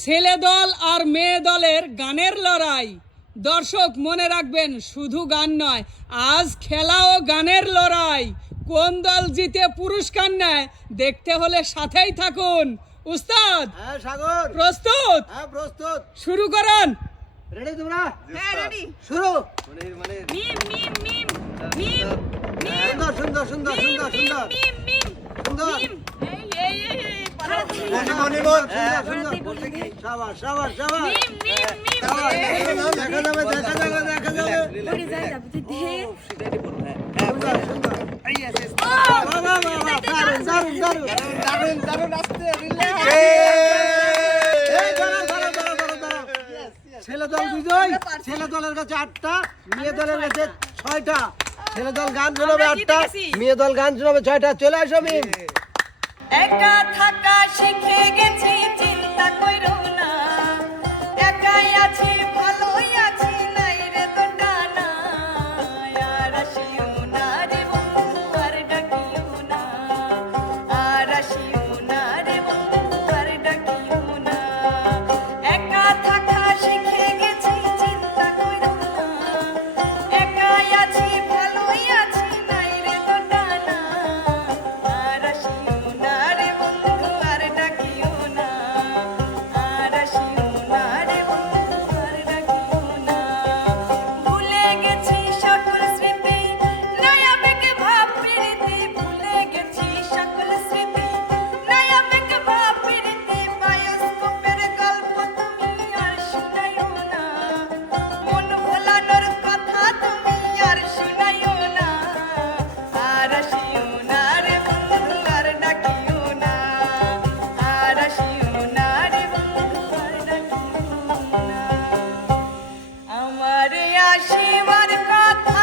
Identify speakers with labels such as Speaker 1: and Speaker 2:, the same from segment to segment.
Speaker 1: ছেলে দল আর মেয়ে দলের গানের লড়াই। দর্শক মনে রাখবেন শুধু গান নয় আজ খেলা ও গানের লড়াই। কোন দল জিতে পুরস্কার নেয় দেখতে হলে সাথেই থাকুন। উস্তাদ
Speaker 2: হ্যাঁ, হ্যাঁ, প্রস্তুত?
Speaker 1: শুরু করুন।
Speaker 2: মানে, মানে
Speaker 3: হ্যাঁ,
Speaker 2: সুন্দর সুন্দর সুন্দর সুন্দর। সুন্দর। সুন্দর ছেলে দল বিজয় ছেলে দলের কাছে আটটা মেয়ে দলের কাছে ছয়টা ছেলে দল গান শোনাবে আটটা মেয়ে দল গান শোনাবে ছয়টা চলে আসো মিম।
Speaker 3: একা থাকা শিখে গেছি চিন্তা করো না। একাই আছি ভালো আসিবার কথা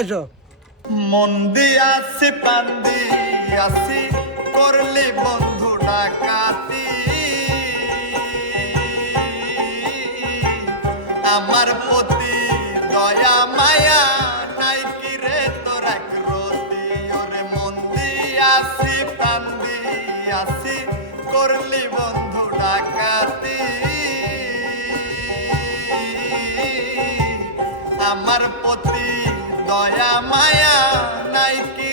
Speaker 2: আসো।
Speaker 4: মন আসি পান্দি আসি করলি বন্ধু ডাকাতি। আমার প্রতি দয়া, মায়া নাই কি রে তোর এক রতি? ওরে মন আসি পান্দি আসি করলি বন্ধু ডাকাতি। আমার প্রতি দয়া মায়া নাইকে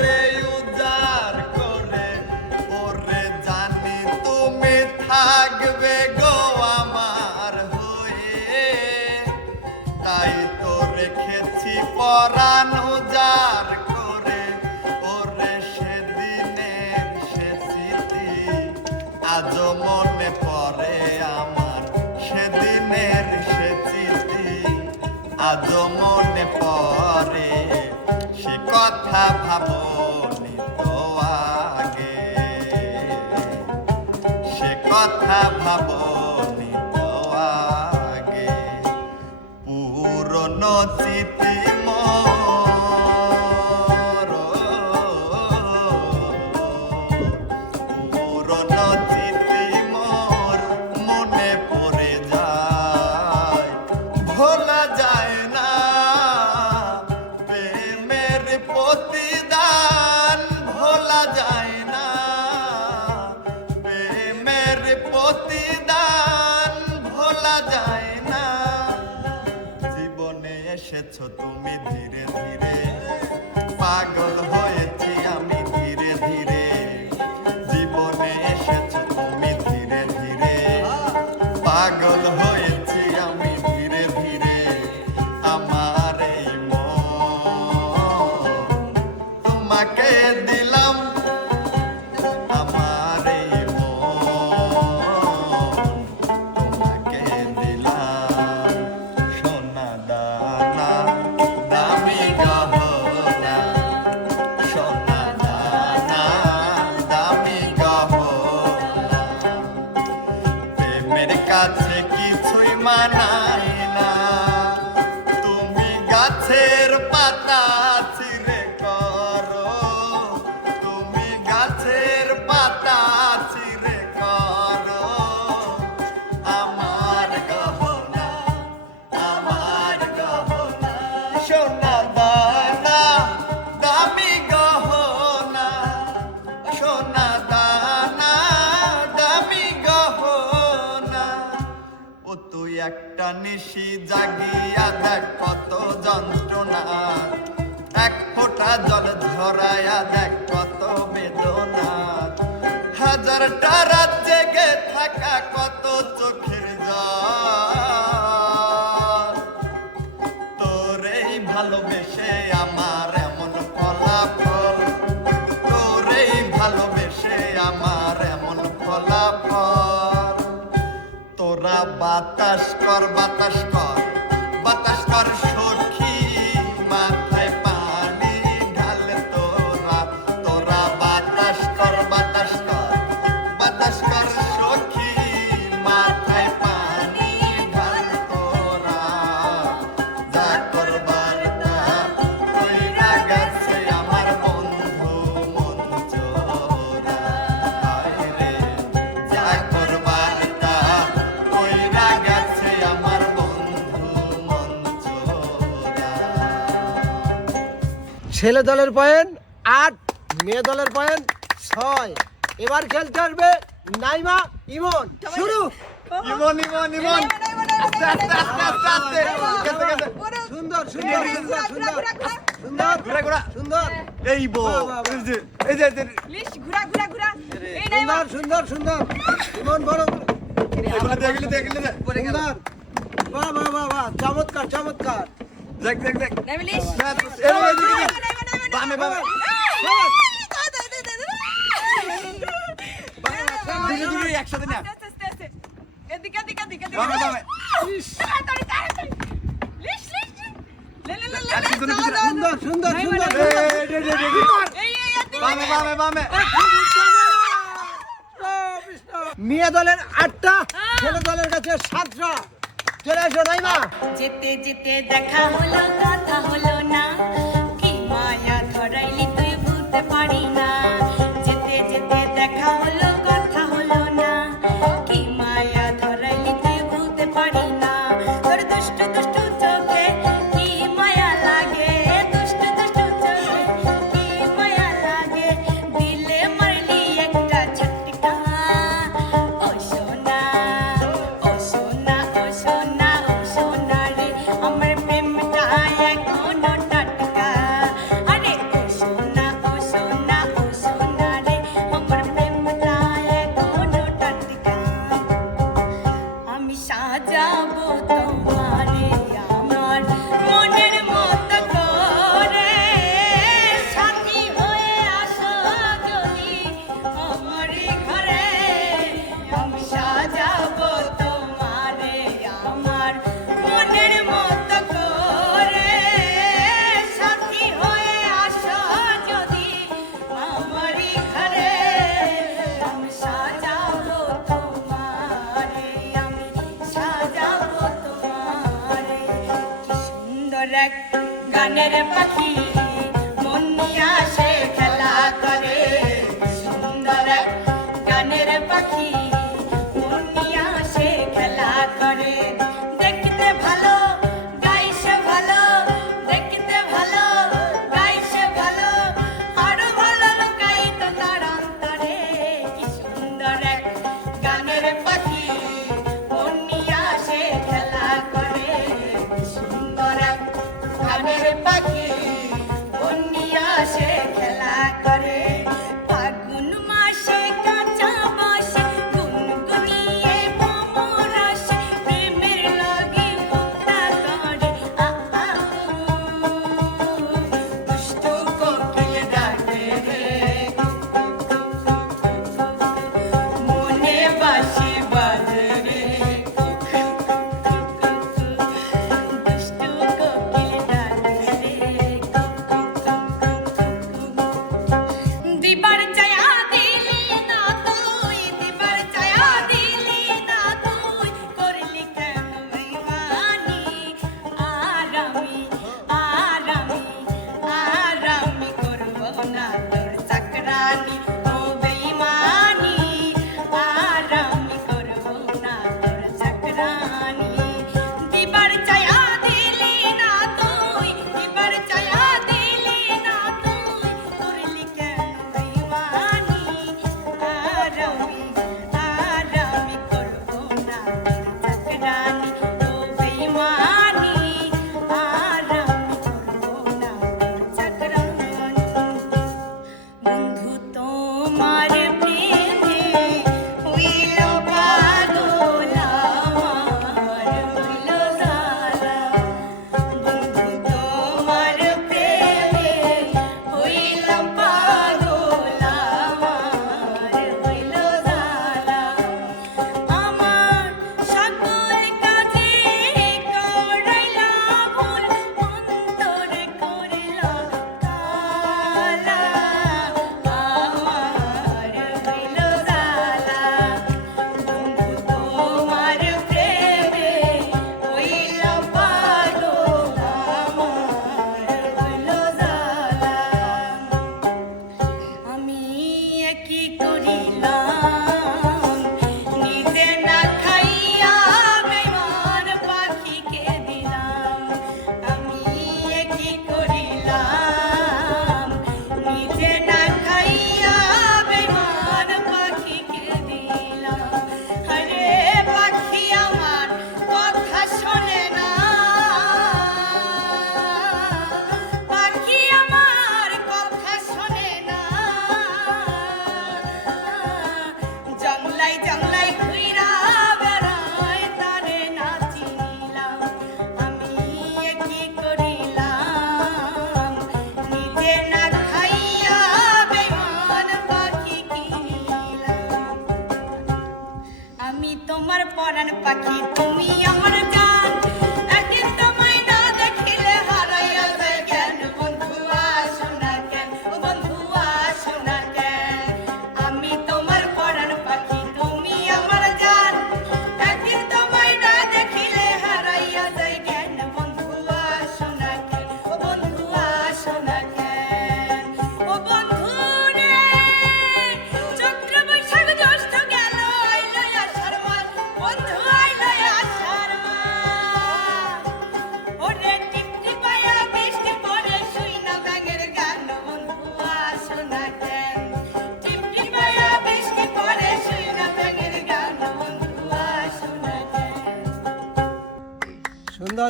Speaker 4: রে উজার করে। ওরে জানি তুমি থাকবে গো আমার হয়ে। তাই তো রেখেছি পরা আজ মনে পরে সে কথা ভাবনি তো আগে। সে কথা ভাবনি তো আগে। পুরনো স্মৃতি I go লাগিয়া দেখ কত যন্ত্রণা। এক ফোঁটা জল দেখ কত বেদনা। হাজারটা রাত জেগে থাকা কত চোখের জল। তোরেই ভালোবেসে আমার এমন ফলাফল। তোরেই ভালোবেসে আমার এমন ফলাফল। তোরা বাতাস কর বাতাস কর। batas
Speaker 2: ছেলে দলের পয়েন্ট আট মেয়ে দলের পয়েন্ট ছয়। এবার খেলতে আসবে নাইমা ইমন। শুরু।
Speaker 4: ইমন ইমন ইমন।
Speaker 2: সুন্দর সুন্দর সুন্দর সুন্দর। সুন্দর সুন্দর।
Speaker 4: এই বো
Speaker 2: সুন্দর সুন্দর সুন্দর। বড়। দেখলে দেখলে চমৎকার চমৎকার।
Speaker 4: দেখ দেখ দেখ বামে বামে একসাথে না
Speaker 3: এদিকে এদিকে এদিকে
Speaker 4: বামে বামে
Speaker 2: সুন্দর সুন্দর সুন্দর দলের আটটা ছেলে দলের কাছে সাতটা চলে আসো নাইমা
Speaker 3: যেতে যেতে দেখা হলো কথা হলো না। মনের পাখি।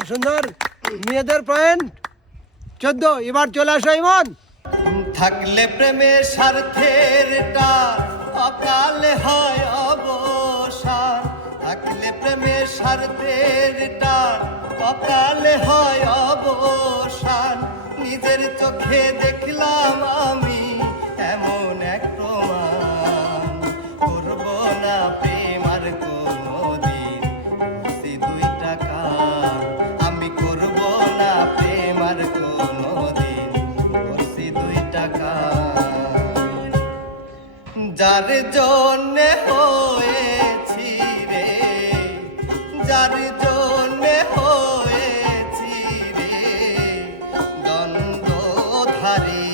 Speaker 3: সুন্দর
Speaker 2: মেয়েদের পয়েন্ট চোদ্দ, এবার চলে আসো ইমন।
Speaker 5: থাকলে প্রেমের স্বার্থের অকালে হয় অবসা থাকলে প্রেমের স্বার্থের টান অকালে হয় অবসান। নিজের চোখে দেখলাম আমি যার জন্যে হয়েছি রে, যার জন্যে হয়েছি রে দ্বন্দ্বধারি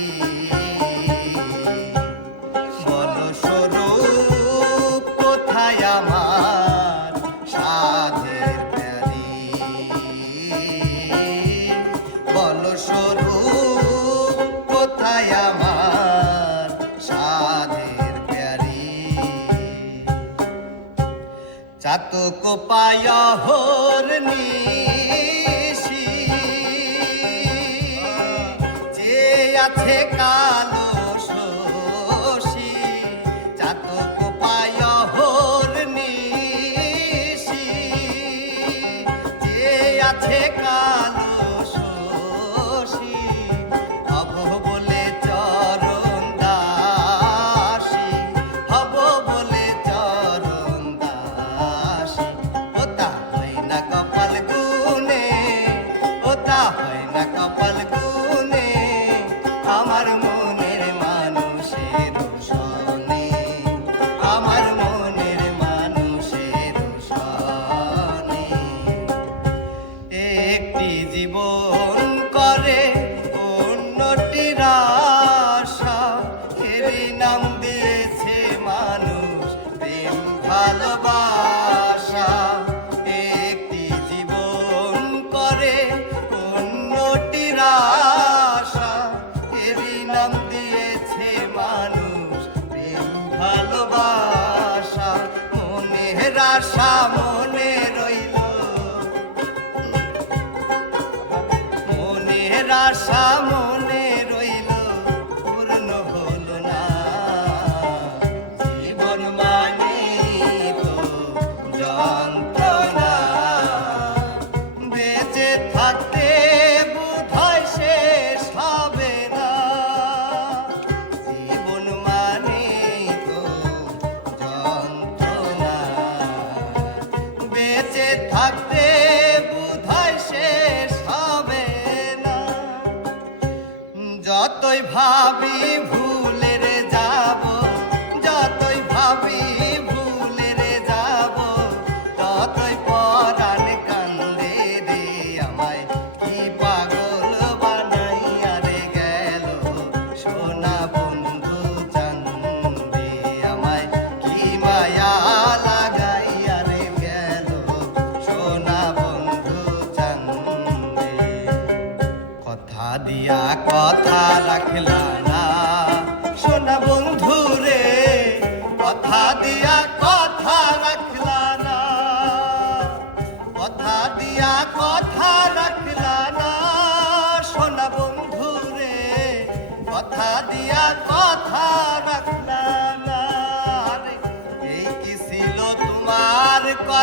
Speaker 5: ধারী কোথায় আমার সাধের প্যারি ফলস্বরূপ তো কোপায়া হরনি যে আছে কাল সামনে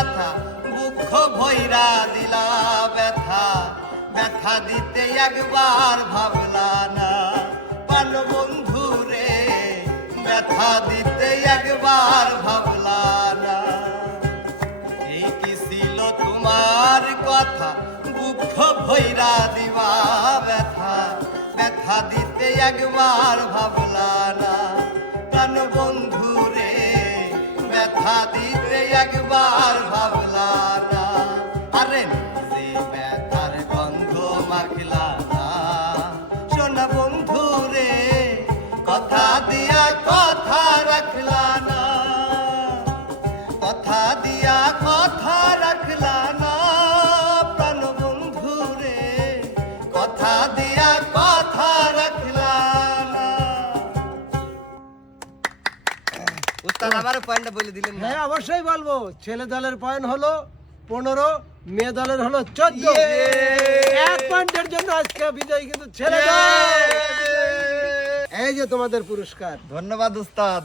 Speaker 5: মাথা মুখ ভৈরা দিলা ব্যথা ব্যথা দিতে একবার ভাবলা না। পাল বন্ধু রে, ব্যথা দিতে একবার ভাবলা না। এই কি ছিল তোমার কথা? মুখ ভৈরা দিবা ব্যথা ব্যথা দিতে একবার ভাবলা না। প্রাণ বন্ধুর আরে
Speaker 6: আবার পয়েন্টটা বলে দিলেন
Speaker 2: হ্যাঁ অবশ্যই বলব। ছেলে দলের পয়েন্ট হলো পনেরো মেয়ে দলের হলো চোদ্দ। এক পয়েন্টের জন্য আজকে বিজয়ী কিন্তু ছেলে এই যে তোমাদের পুরস্কার।
Speaker 5: ধন্যবাদ উস্তাদ।